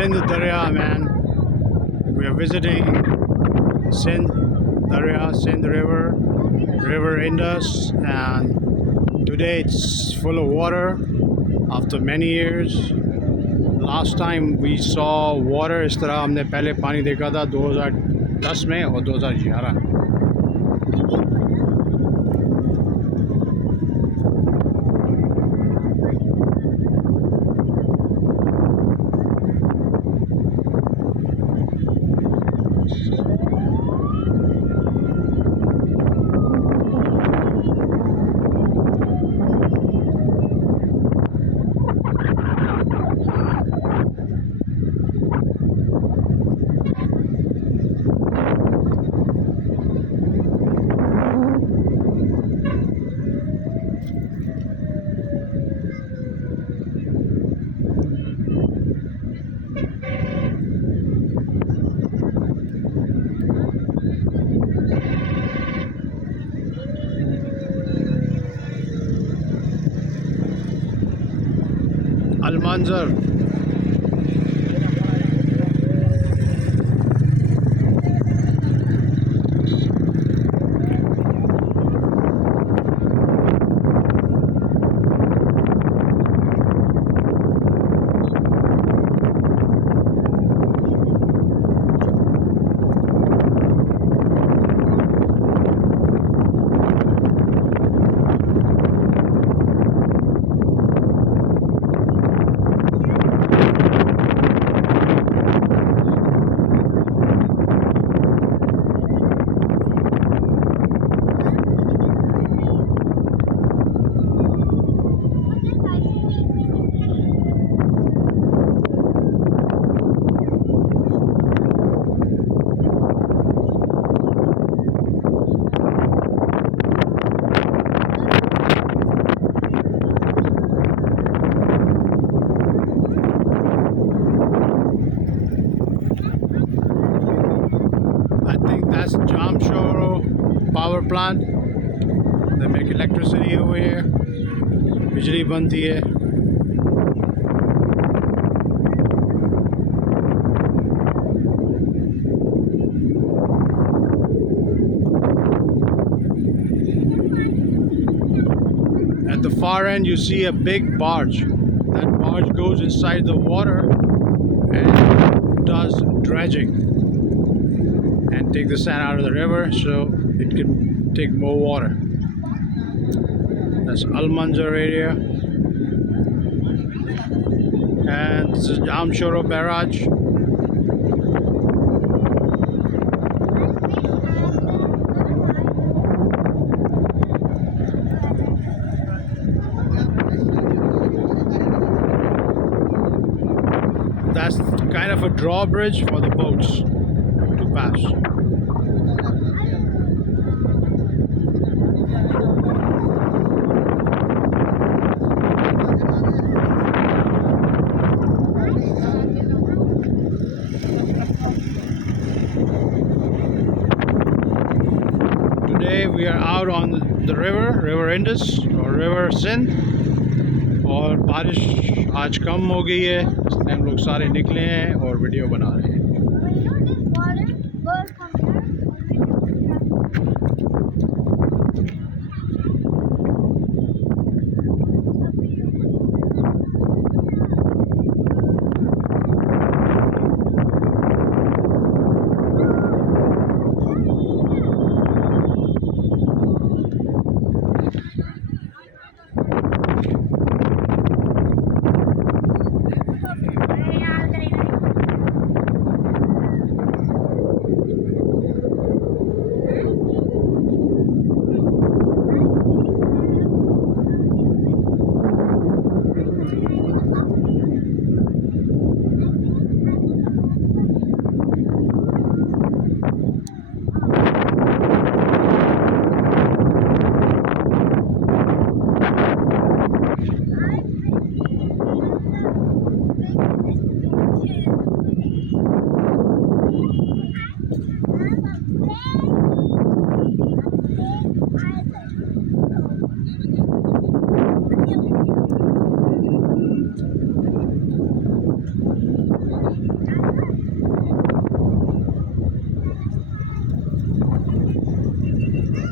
Sindh Darya, man. We are visiting Sindh Darya, Sindh River, River Indus, and today it's full of water after many years. Last time we saw water इस तरह हमने पहले पानी देखा था 2010 में और 2011. Al-Manzar. That's Jamshoro power plant. They make electricity over here. बिजली बनती है. At the far end you see a big barge. That barge goes inside the water and does dredging and take the sand out of the river so it can take more water. That's Al-Manzar area, and this is Jamshoro barrage. That's kind of a drawbridge for the boats to pass. Today we are out on the river Indus or river Sindh, और बारिश आज कम हो गई है इसलिए हम लोग सारे निकले हैं और वीडियो बना रहे हैं.